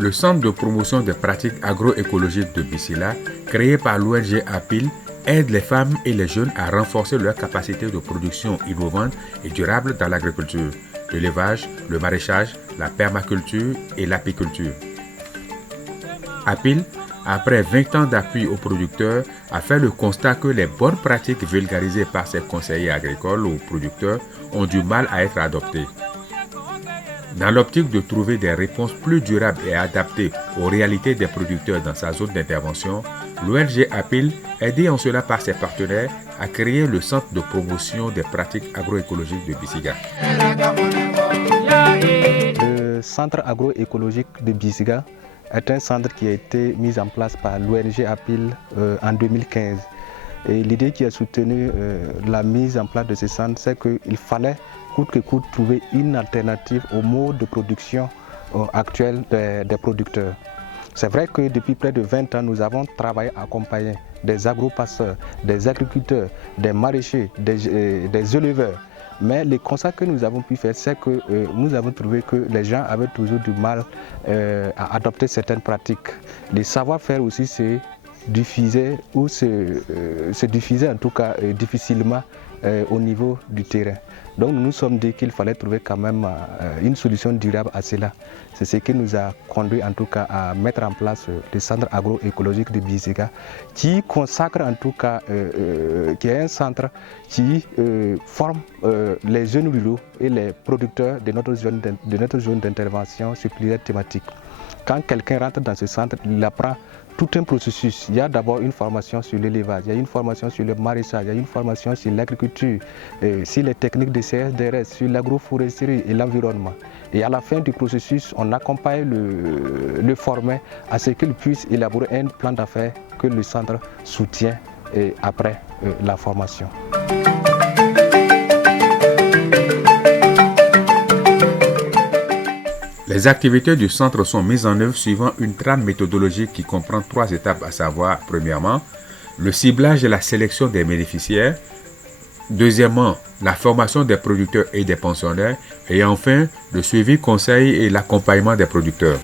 Le Centre de promotion des pratiques agroécologiques de Bissila, créé par l'ONG APIL, aide les femmes et les jeunes à renforcer leur capacité de production innovante et durable dans l'agriculture, l'élevage, le maraîchage, la permaculture et l'apiculture. APIL, après 20 ans d'appui aux producteurs, a fait le constat que les bonnes pratiques vulgarisées par ses conseillers agricoles aux producteurs ont du mal à être adoptées. Dans l'optique de trouver des réponses plus durables et adaptées aux réalités des producteurs dans sa zone d'intervention, l'ONG APIL, aidée en cela par ses partenaires, a créé le Centre de promotion des pratiques agroécologiques de Bissiga. Le Centre agroécologique de Bissiga est un centre qui a été mis en place par l'ONG APIL en 2015. Et l'idée qui a soutenu la mise en place de ce centre, c'est qu'il fallait coûte que coûte trouver une alternative au mode de production actuel des producteurs. C'est vrai que depuis près de 20 ans, nous avons travaillé à accompagner des agropasseurs, des agriculteurs, des maraîchers, des éleveurs. Mais le constat que nous avons pu faire, c'est que nous avons trouvé que les gens avaient toujours du mal à adopter certaines pratiques. Le savoir-faire aussi se diffusait ou se diffusait en tout cas difficilement au niveau du terrain. Donc nous nous sommes dit qu'il fallait trouver quand même une solution durable à cela. C'est ce qui nous a conduit en tout cas à mettre en place le centre agroécologique de Bissiga, qui consacre en tout cas, qui est un centre qui forme les jeunes ruraux et les producteurs de notre zone d'intervention sur plusieurs thématiques. Quand quelqu'un rentre dans ce centre, il apprend tout un processus. Il y a d'abord une formation sur l'élevage, il y a une formation sur le maraîchage, il y a une formation sur l'agriculture, sur les techniques de CSDRS, sur l'agroforesterie et l'environnement. Et à la fin du processus, on accompagne le formé à ce qu'il puisse élaborer un plan d'affaires que le centre soutient après la formation. Les activités du centre sont mises en œuvre suivant une trame méthodologique qui comprend 3 étapes, à savoir, premièrement, le ciblage et la sélection des bénéficiaires, deuxièmement, la formation des producteurs et des pensionnaires, et enfin, le suivi, conseil et l'accompagnement des producteurs.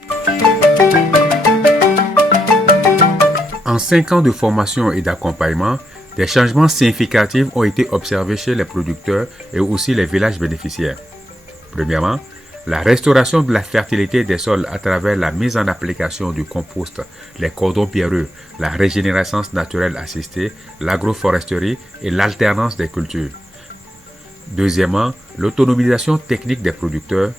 En 5 ans de formation et d'accompagnement, des changements significatifs ont été observés chez les producteurs et aussi les villages bénéficiaires. Premièrement, la restauration de la fertilité des sols à travers la mise en application du compost, les cordons pierreux, la régénérescence naturelle assistée, l'agroforesterie et l'alternance des cultures. Deuxièmement, l'autonomisation technique des producteurs.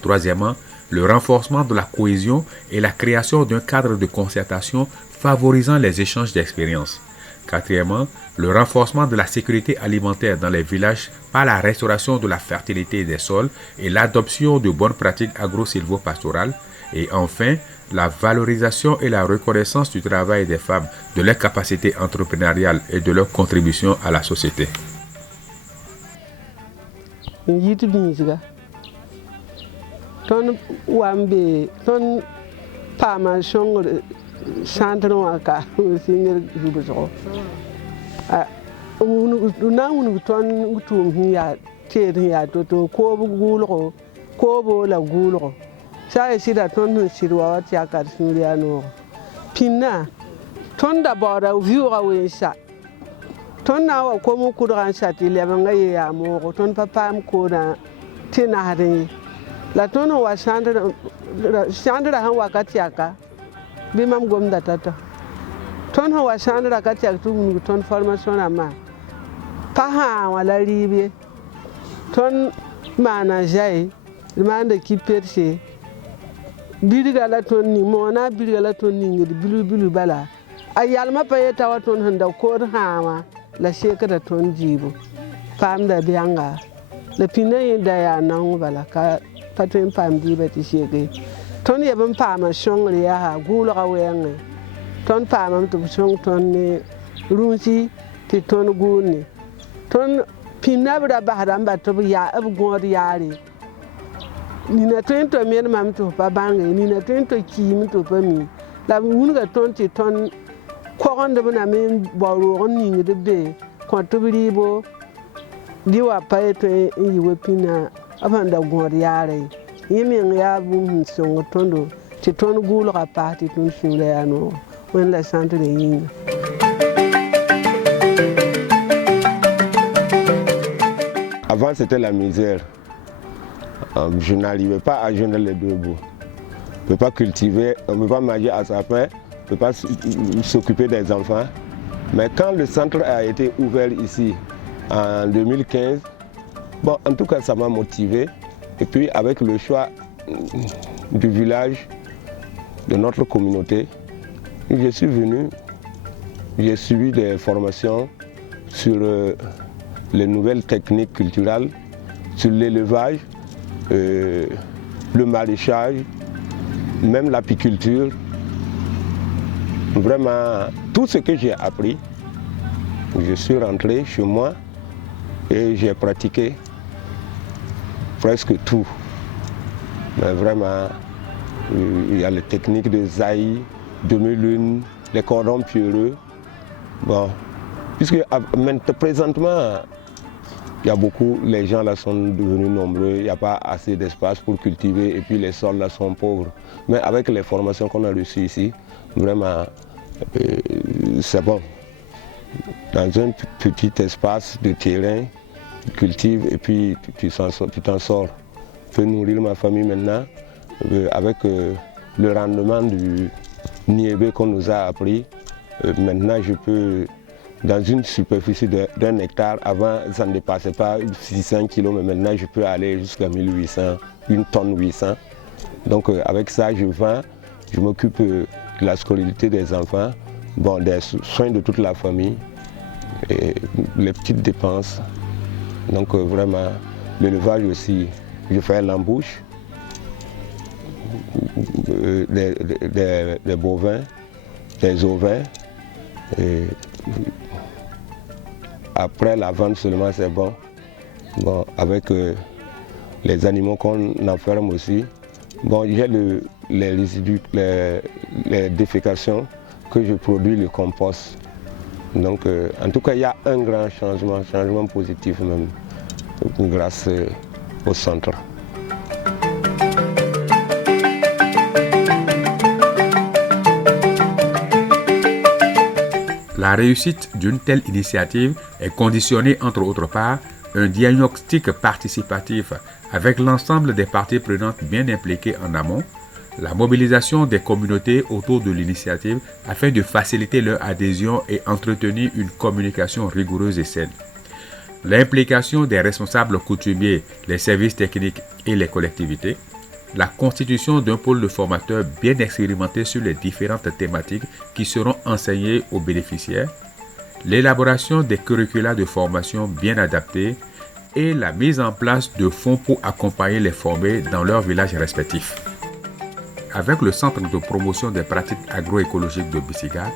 Troisièmement, le renforcement de la cohésion et la création d'un cadre de concertation favorisant les échanges d'expériences. Quatrièmement, le renforcement de la sécurité alimentaire dans les villages par la restauration de la fertilité des sols et l'adoption de bonnes pratiques agro-silvopastorales. Et enfin, la valorisation et la reconnaissance du travail des femmes, de leurs capacités entrepreneuriales et de leur contribution à la société. Centre waka senior rubuzo na unu ton utum ya tere ya to ko gulo ko bo la gulo sai sida ton sirwa wat ya kar suriano pinna ton da bora viura wensa ton na wa ko mu kudran sati le banga ya mo ton papa am ko na tina hade la ton wa centre han wakati aka bimam gomda tata ton ho wasandra kati aktu ton formation ama paha wala ribe ton mana jai manda ki perse bidiga la ton ni mona bidiga la ton ni ngir bilu bala ayal ma payeta wa ton handa ko hawa la shekata ton jibo pam da bianga le pinay da ya nan bala ka patin pam diba ti shege ton yebn paama shongri ya ha gulga wenge ton paama to shong ton ni runsi ti ton guni ton pinabra bahram ba to ya ab god yari ni na ton to men mam to pa bange ni na ton to kim to pa mi la wunga ton ti ton kogonde bana men bawro ni de be ko to ribo diwa pa to yi we pina abanda god yari yimi ya bum songo tondo tɩ tõnd gʋʋlga paas tɩ tõnd sũurã yaa noogo wẽnd la centre yĩnga. Avant, c'était la misère. Je n'arrivais pas à joindre les deux bouts. On ne peut pas cultiver, on ne peut pas manger à sa faim, on ne peut pas s'occuper des enfants. Mais quand le centre a été ouvert ici en 2015, bon, en tout cas, ça m'a motivé. Et puis, avec le choix du village, de notre communauté, je suis venu, j'ai suivi des formations sur les nouvelles techniques culturelles, sur l'élevage, le maraîchage, même l'apiculture. Vraiment, tout ce que j'ai appris, je suis rentré chez moi et j'ai pratiqué presque tout. Mais vraiment, il y a les techniques de zaï, demi-lune, les cordons pierreux. Bon, puisque présentement, il y a beaucoup, les gens là sont devenus nombreux, il n'y a pas assez d'espace pour cultiver et puis les sols là sont pauvres. Mais avec les formations qu'on a reçues ici, vraiment, c'est bon. Dans un petit espace de terrain, tu cultives et puis tu t'en sors. Je peux nourrir ma famille maintenant avec le rendement du niébé qu'on nous a appris. Maintenant, je peux, dans une superficie d'1 hectare, avant ça ne dépassait pas 600 kg, mais maintenant je peux aller jusqu'à 1800, 1 tonne 800. Donc avec ça, je vends, je m'occupe de la scolarité des enfants, bon, des soins de toute la famille, et les petites dépenses. Donc vraiment, l'élevage aussi, je fais l'embauche des bovins, des ovins. Et après la vente seulement c'est bon. Bon, avec les animaux qu'on enferme aussi. Bon, j'ai les résidus, les défécations que je produis, le compost. Donc en tout cas il y a un grand changement positif même, grâce au centre. La réussite d'une telle initiative est conditionnée entre autres par un diagnostic participatif avec l'ensemble des parties prenantes bien impliquées en amont, la mobilisation des communautés autour de l'initiative afin de faciliter leur adhésion et entretenir une communication rigoureuse et saine, l'implication des responsables coutumiers, les services techniques et les collectivités, la constitution d'un pôle de formateurs bien expérimentés sur les différentes thématiques qui seront enseignées aux bénéficiaires, l'élaboration des curricula de formation bien adaptés et la mise en place de fonds pour accompagner les formés dans leurs villages respectifs. Avec le Centre de promotion des pratiques agroécologiques de Bissiga,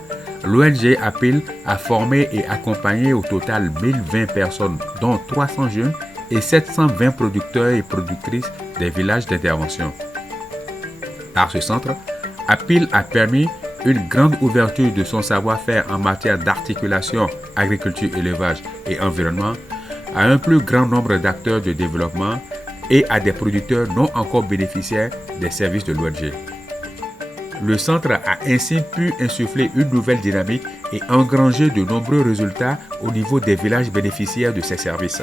l'ONG APIL a formé et accompagné au total 1020 personnes, dont 300 jeunes et 720 producteurs et productrices des villages d'intervention. Par ce centre, APIL a permis une grande ouverture de son savoir-faire en matière d'articulation agriculture, élevage et environnement à un plus grand nombre d'acteurs de développement et à des producteurs non encore bénéficiaires des services de l'ONG. Le centre a ainsi pu insuffler une nouvelle dynamique et engranger de nombreux résultats au niveau des villages bénéficiaires de ces services.